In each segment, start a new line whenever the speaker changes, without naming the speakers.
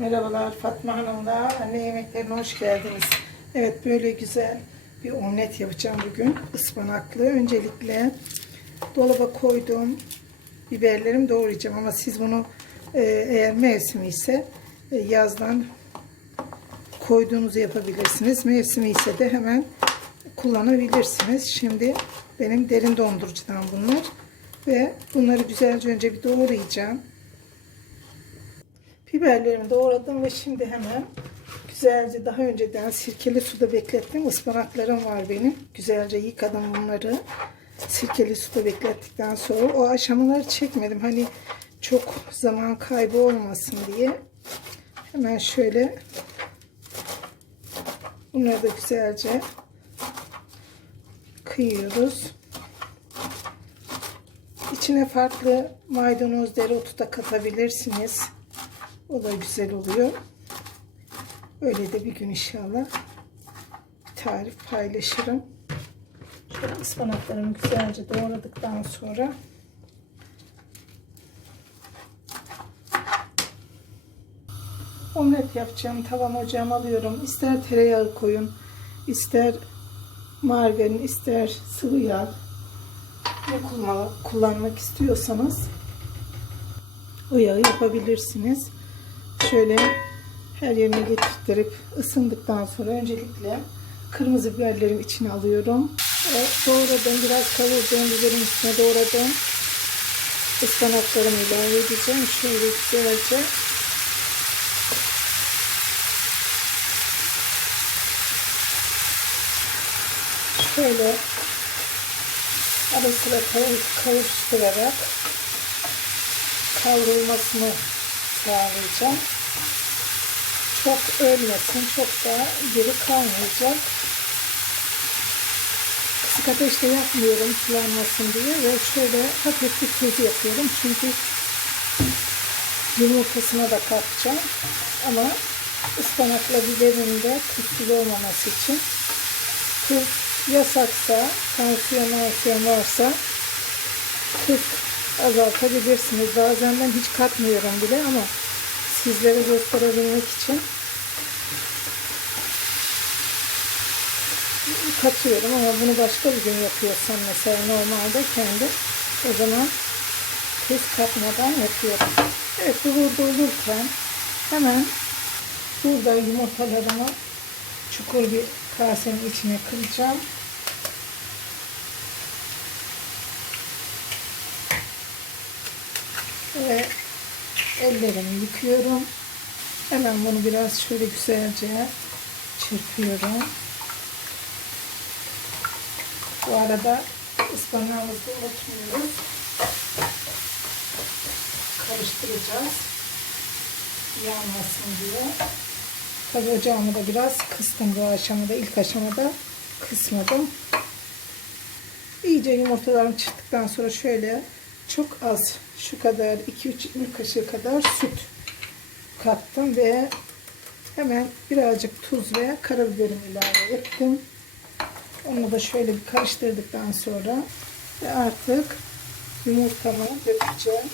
Merhabalar Fatma Hanım'la anne yemeklerine hoş geldiniz. Evet böyle güzel bir omlet yapacağım bugün. Ispanaklı. Öncelikle dolaba koyduğum biberlerimi doğrayacağım ama siz bunu e, eğer mevsimi ise e, yazdan koyduğunuzu yapabilirsiniz. Mevsimi ise de hemen kullanabilirsiniz. Şimdi benim derin dondurucudan bunlar ve bunları güzelce önce bir doğrayacağım. Biberlerimi doğradım ve şimdi hemen güzelce daha önceden sirkeli suda beklettim. Ispanaklarım var benim. Güzelce yıkadım bunları. Sirkeli suda beklettikten sonra o aşamaları çekmedim. Hani çok zaman kaybı olmasın diye. Hemen şöyle bunları da güzelce kıyıyoruz. İçine farklı maydanoz, dereotu da katabilirsiniz. O da güzel oluyor. Öyle de bir gün inşallah tarif paylaşırım. Şöyle ıspanaklarımı güzelce doğradıktan sonra omlet yapacağım. Tavam ocağıma alıyorum. İster tereyağı koyun, ister margarin, ister sıvı yağ ne kullanmak istiyorsanız o yağı yapabilirsiniz. Şöyle her yerine getirtirip ısındıktan sonra öncelikle kırmızı biberlerin içine alıyorum. Ve doğradım, biraz kavurduğum biberin içine doğradım. Ispanaklarımı ilave edeceğim. Şöyle güzelce şöyle ara sıra kavuşturarak kavrulmasını sağlayacağım. Çok ölmesin, çok da geri kalmayacak. Kısık ateşte yapmıyorum sulanmasın diye ve şöyle hafif bir tuz yapıyorum. Çünkü yumurtasına da katacağım. Ama ıspanakla biberin de tuzsuz olmaması için tuz yasaksa, tansiyon mansiyon varsa tuz azaltabilirsiniz. Bazen ben hiç katmıyorum bile ama sizlere gösterebilmek için katıyorum ama bunu başka bir gün yapıyorsam mesela normalde kendi o zaman tuz katmadan yapıyorum. Evet bu burada olurken hemen burada yumurtalarımı çukur bir kasenin içine kıracağım. Ve ellerimi yıkıyorum. Hemen bunu biraz şöyle güzelce çırpıyorum. Bu arada ıspanağımızı unutmuyoruz. Karıştıracağız. Yanmasın diye. Tabi ocağımı da biraz kıstım bu aşamada. ilk aşamada kısmadım. İyice yumurtalarımı çıktıktan sonra şöyle çok az şu kadar 2-3 ilk kaşığı kadar süt kattım ve hemen birazcık tuz ve karabiberimi ilave ettim. Onu da şöyle bir karıştırdıktan sonra ve artık yumurtamı dökeceğim.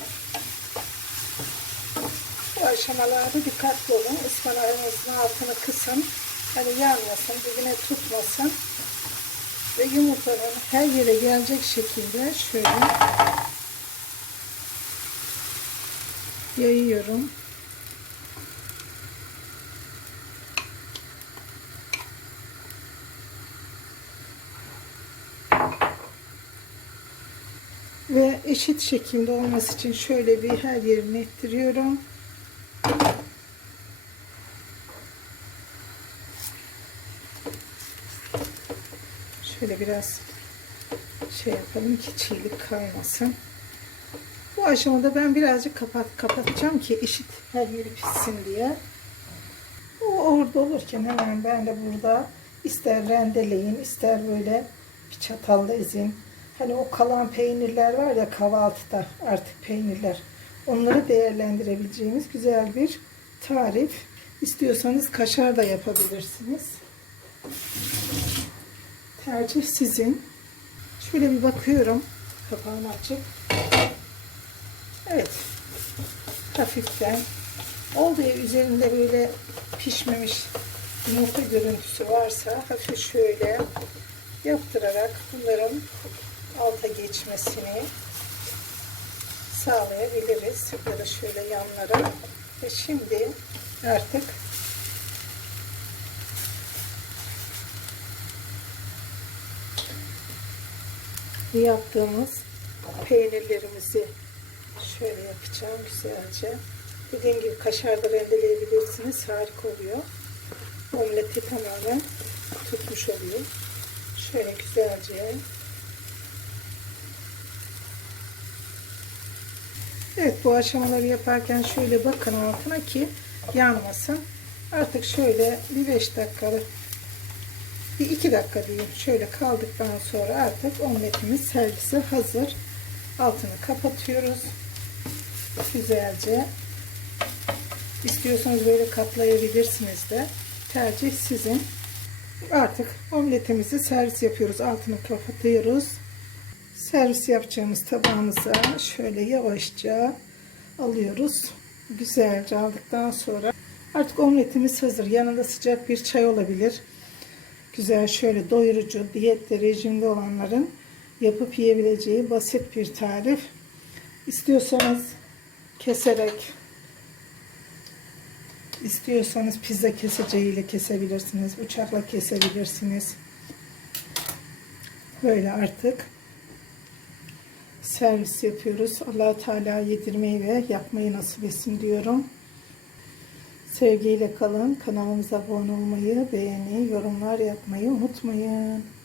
Bu aşamalarda dikkatli olun. Ispanağınızın altını kısın. Hani yanmasın, dibine tutmasın. Ve yumurtanın her yere gelecek şekilde şöyle yayıyorum. Ve eşit şekilde olması için şöyle bir her yerini ettiriyorum. Şöyle biraz şey yapalım ki çiğlik kaymasın. Aşamada ben birazcık kapat kapatacağım ki eşit her yeri pişsin diye. O orada olurken hemen ben de burada ister rendeleyin ister böyle bir çatalla ezin. Hani o kalan peynirler var ya kahvaltıda artık peynirler. Onları değerlendirebileceğimiz güzel bir tarif. İstiyorsanız kaşar da yapabilirsiniz. Tercih sizin. Şöyle bir bakıyorum. Kapağını açıp Evet. Hafiften Oldu ya üzerinde böyle pişmemiş yumurta görüntüsü varsa hafif şöyle yaptırarak bunların alta geçmesini sağlayabiliriz. Ya şöyle yanlara. Ve şimdi artık yaptığımız peynirlerimizi şöyle yapacağım güzelce. Dediğim gibi kaşarda rendeleyebilirsiniz. Harika oluyor. Omleti tamamen tutmuş oluyor. Şöyle güzelce Evet bu aşamaları yaparken şöyle bakın altına ki yanmasın. Artık şöyle bir 5 dakikalık bir 2 dakika diyeyim. Şöyle kaldıktan sonra artık omletimiz servise hazır. Altını kapatıyoruz. Güzelce. İstiyorsanız böyle katlayabilirsiniz de. Tercih sizin. Artık omletimizi servis yapıyoruz. Altını kapatıyoruz. Servis yapacağımız tabağımıza şöyle yavaşça alıyoruz. Güzelce aldıktan sonra artık omletimiz hazır. Yanında sıcak bir çay olabilir. Güzel şöyle doyurucu, diyette, rejimde olanların yapıp yiyebileceği basit bir tarif. İstiyorsanız keserek, istiyorsanız pizza keseceğiyle kesebilirsiniz. Bıçakla kesebilirsiniz. Böyle artık servis yapıyoruz. allah Teala yedirmeyi ve yapmayı nasip etsin diyorum. Sevgiyle kalın. Kanalımıza abone olmayı, beğeni, yorumlar yapmayı unutmayın.